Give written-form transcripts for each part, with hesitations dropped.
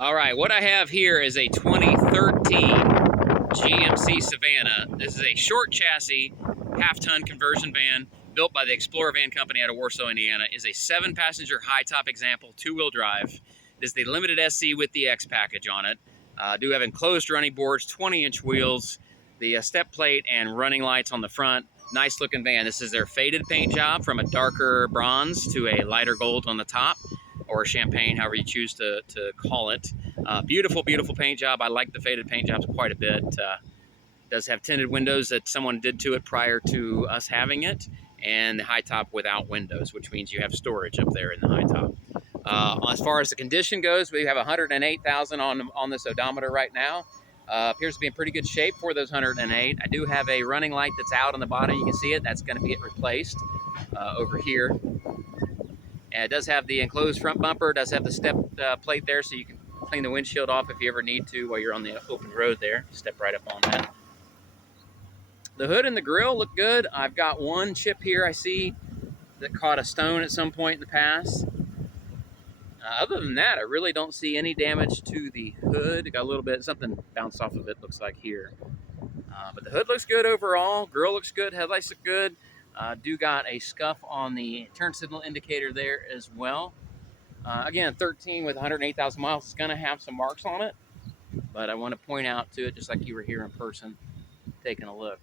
All right, what I have here is a 2013 GMC Savannah. This is a short chassis, half-ton conversion van built by the Explorer Van Company out of Warsaw, Indiana. It is a 7-passenger high-top example, 2-wheel drive. It is the limited SC with the X package on it. Do have enclosed running boards, 20-inch wheels, the step plate and running lights on the front. Nice looking van. This is their faded paint job from a darker bronze to a lighter gold on the top, or champagne, however you choose to call it. Beautiful, beautiful paint job. I like the faded paint jobs quite a bit. Does have tinted windows that someone did to it prior to us having it, and the high top without windows, which means you have storage up there in the high top. As far as the condition goes, we have 108,000 on this odometer right now. Appears to be in pretty good shape for those 108. I do have a running light that's out on the bottom. You can see it. That's going to get replaced over here. And it does have the enclosed front bumper. It does have the step plate there, so you can clean the windshield off if you ever need to while you're on the open road there. Step right up on that. The hood and the grill look good. I've got one chip here I see that caught a stone at some point in the past. Other than that, I really don't see any damage to the hood. It got a little bit, something bounced off of it, looks like here. But the hood looks good overall. Grill looks good. Headlights look good. Do got a scuff on the turn signal indicator there as well. Again, 13 with 108,000 miles is going to have some marks on it. But I want to point out to it, just like you were here in person, taking a look.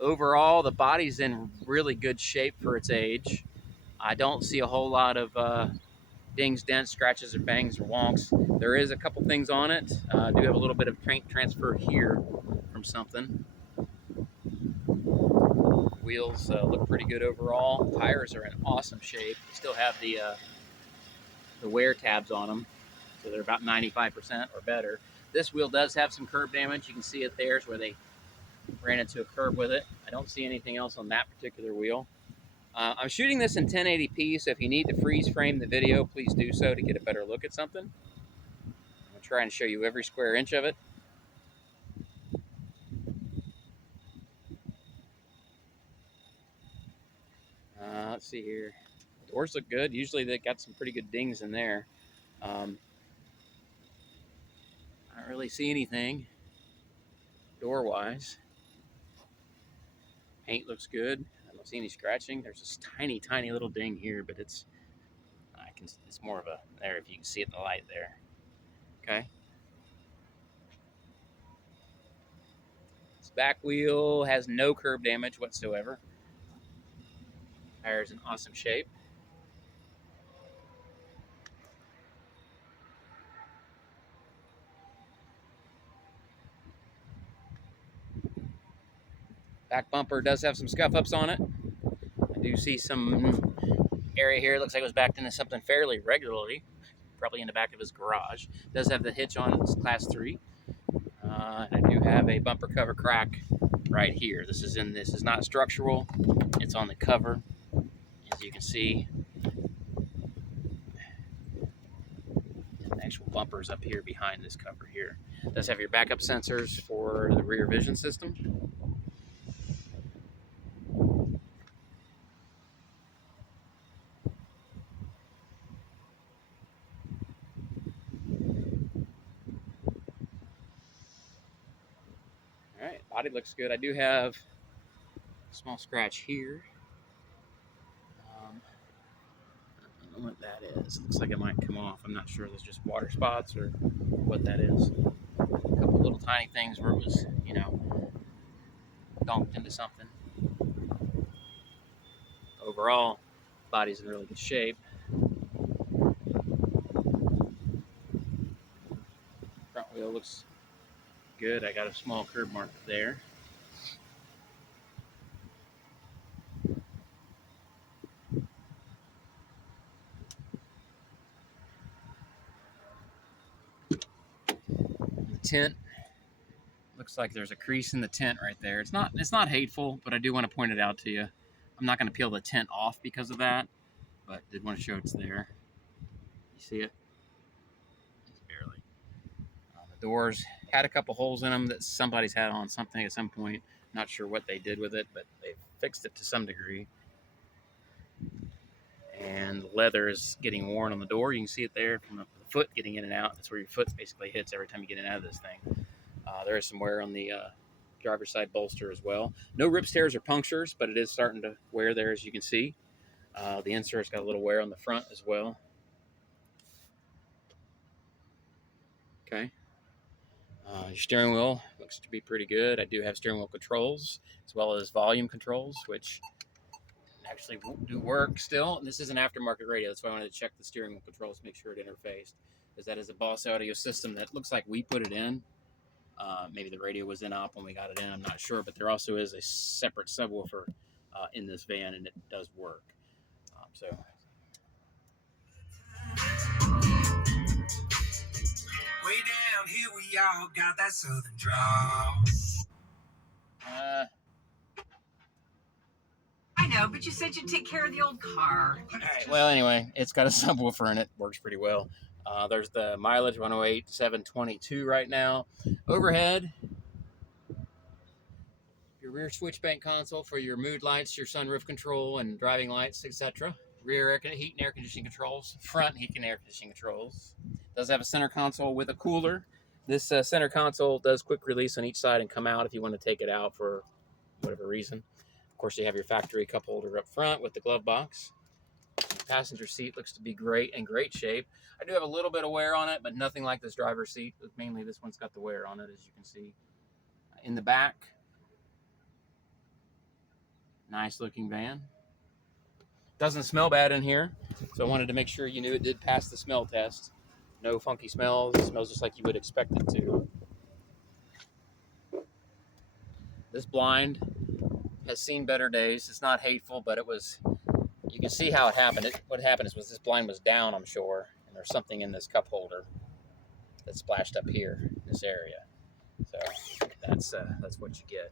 Overall, the body's in really good shape for its age. I don't see a whole lot of dings, dents, scratches, or bangs or wonks. There is a couple things on it. I do have a little bit of paint transfer here from something. Wheels look pretty good overall. Tires are in awesome shape. They still have the wear tabs on them, so they're about 95% or better. This wheel does have some curb damage. You can see it there. It's where they ran into a curb with it. I don't see anything else on that particular wheel. I'm shooting this in 1080p, so if you need to freeze frame the video, please do so to get a better look at something. I'm going to try and show you every square inch of it. Let's see here. Doors look good. Usually they got some pretty good dings in there. I don't really see anything door-wise. Paint looks good. I don't see any scratching. There's this tiny, tiny little ding here, but it's more of a, there, if you can see it in the light there. Okay. This back wheel has no curb damage whatsoever. Tire's in awesome shape. Back bumper does have some scuff ups on it. I do see some area here. It looks like it was backed into something fairly regularly, probably in the back of his garage. It does have the hitch on. It's class 3. I do have a bumper cover crack right here. This is not structural. It's on the cover, as you can see. The actual bumper's up here behind this cover here. It does have your backup sensors for the rear vision system. All right, body looks good. I do have a small scratch here. I don't know what that is. Looks like it might come off. I'm not sure. There's just water spots or what that is. A couple little tiny things where it was, donked into something. Overall, body's in really good shape. Front wheel looks good. I got a small curb mark there. The tint looks like there's a crease in the tint right there. It's not hateful, but I do want to point it out to you. I'm not going to peel the tint off because of that, but did want to show it's there. You see it? Just barely. The doors had a couple holes in them that somebody's had on something at some point. Not sure what they did with it, but they fixed it to some degree. and the leather is getting worn on the door. You can see it there from the foot getting in and out. That's where your foot basically hits every time you get in and out of this thing. There is some wear on the driver's side bolster as well. No rips, tears, or punctures, but it is starting to wear there, as you can see. The insert's got a little wear on the front as well. Okay. Your steering wheel looks to be pretty good. I do have steering wheel controls as well as volume controls, which actually do work still. And this is an aftermarket radio. That's why I wanted to check the steering wheel controls, make sure it interfaced. Because that is a Boss audio system that looks like we put it in. Maybe the radio was in op when we got it in, I'm not sure. But there also is a separate subwoofer in this van, and it does work. So way down here we all got that southern drawl. I know, but you said you'd take care of the old car. All right, well, anyway, it's got a subwoofer in it. Works pretty well. There's the mileage, 108,722 right now. Overhead, your rear switch bank console for your mood lights, your sunroof control, and driving lights, etc. Rear heat and air conditioning controls. Front heat and air conditioning controls. Does have a center console with a cooler. This center console does quick release on each side and come out if you want to take it out for whatever reason. Of course, you have your factory cup holder up front with the glove box. The passenger seat looks to be great, in great shape. I do have a little bit of wear on it, but nothing like this driver's seat. Mainly this one's got the wear on it, as you can see. In the back, nice looking van. Doesn't smell bad in here, so I wanted to make sure you knew it did pass the smell test. No funky smells. It smells just like you would expect it to. This blind has seen better days. It's not hateful, but it was, you can see how it happened. What happened was this blind was down, I'm sure, and there's something in this cup holder that splashed up here in this area. So that's what you get.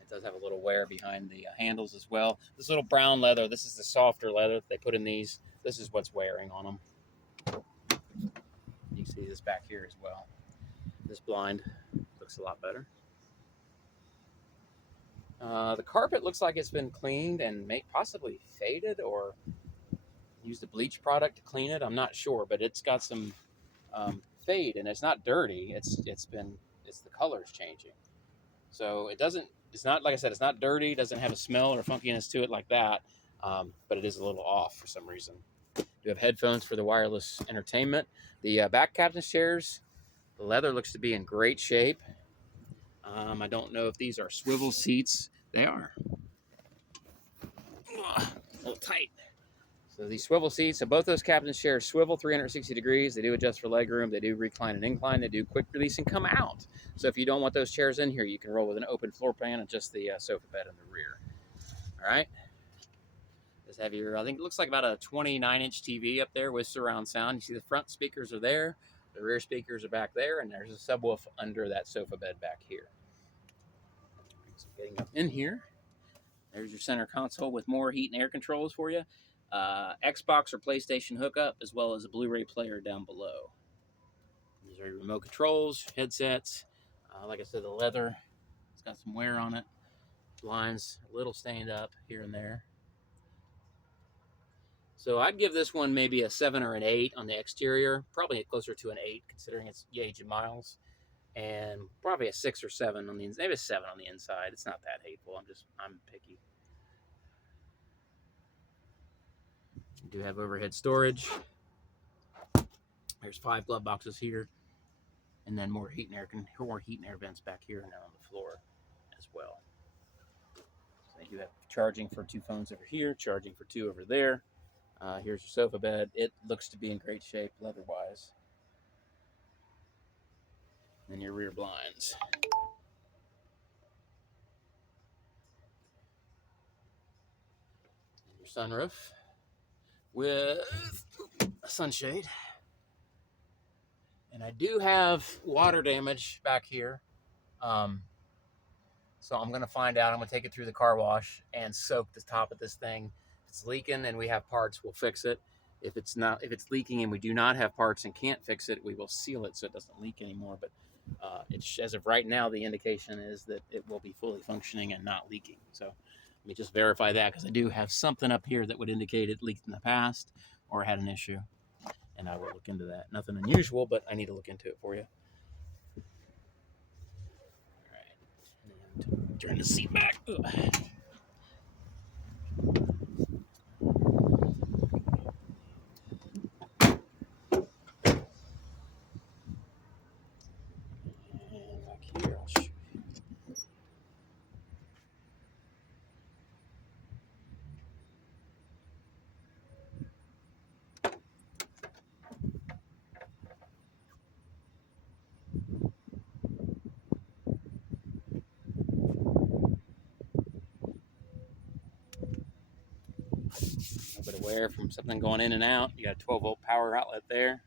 It does have a little wear behind the handles as well. This little brown leather, this is the softer leather that they put in these. This is what's wearing on them. You can see this back here as well. This blind looks a lot better. The carpet looks like it's been cleaned and possibly faded or used a bleach product to clean it. I'm not sure, but it's got some fade, and it's not dirty. It's the color's changing. So it's not, like I said, it's not dirty. Doesn't have a smell or funkiness to it like that. But it is a little off for some reason. You have headphones for the wireless entertainment. The back captain's chairs, the leather looks to be in great shape. I don't know if these are swivel seats. They are. A little tight. So these swivel seats, so both those captain's chairs swivel 360 degrees. They do adjust for leg room. They do recline and incline. They do quick release and come out. So if you don't want those chairs in here, you can roll with an open floor plan and just the sofa bed in the rear. All right. Just have your, I think it looks like about a 29-inch TV up there with surround sound. You see the front speakers are there. The rear speakers are back there, and there's a subwoofer under that sofa bed back here. So getting up in here, there's your center console with more heat and air controls for you. Xbox or PlayStation hookup, as well as a Blu-ray player down below. These are your remote controls, headsets. Like I said, the leather, it's got some wear on it. Blinds a little stained up here and there. So I'd give this one maybe a 7 or an 8 on the exterior. Probably closer to an 8 considering its age in miles. And probably a 6 or 7 on the inside. Maybe a 7 on the inside. It's not that hateful. I'm picky. You do have overhead storage. There's 5 glove boxes here. And then more heat and air vents back here and on the floor as well. So you have charging for 2 phones over here, charging for 2 over there. Here's your sofa bed. It looks to be in great shape leather-wise. And your rear blinds. And your sunroof with a sunshade. And I do have water damage back here. So I'm going to find out. I'm going to take it through the car wash and soak the top of this thing. If it's leaking and we have parts, we'll fix it. If it's leaking and we do not have parts and can't fix it, we will seal it so it doesn't leak anymore. But as of right now, the indication is that it will be fully functioning and not leaking. So I'm me just verify that, because I do have something up here that would indicate it leaked in the past or had an issue. And I will look into that. Nothing unusual, but I need to look into it for you. All right. Turn the seat back. Ugh. And back here, I'll show you. A little bit of wear from something going in and out. You got a 12-volt power outlet there.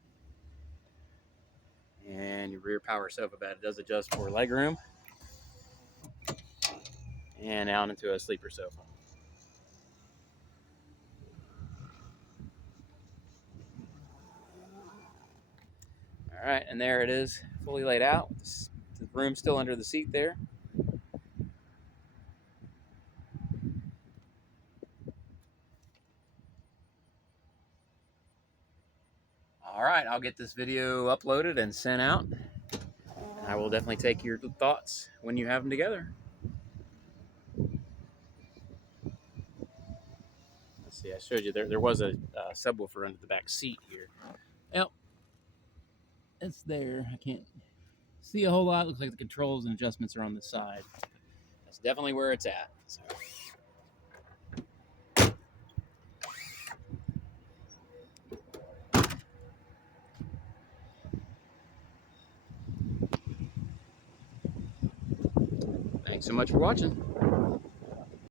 And your rear power sofa bed. It does adjust for legroom. And out into a sleeper sofa. All right, and there it is, fully laid out. The room still under the seat there. All right, I'll get this video uploaded and sent out. And I will definitely take your thoughts when you have them together. Let's see, I showed you there was a subwoofer under the back seat here. Yep, it's there. I can't see a whole lot. Looks like the controls and adjustments are on the side. That's definitely where it's at. So. Thanks so much for watching.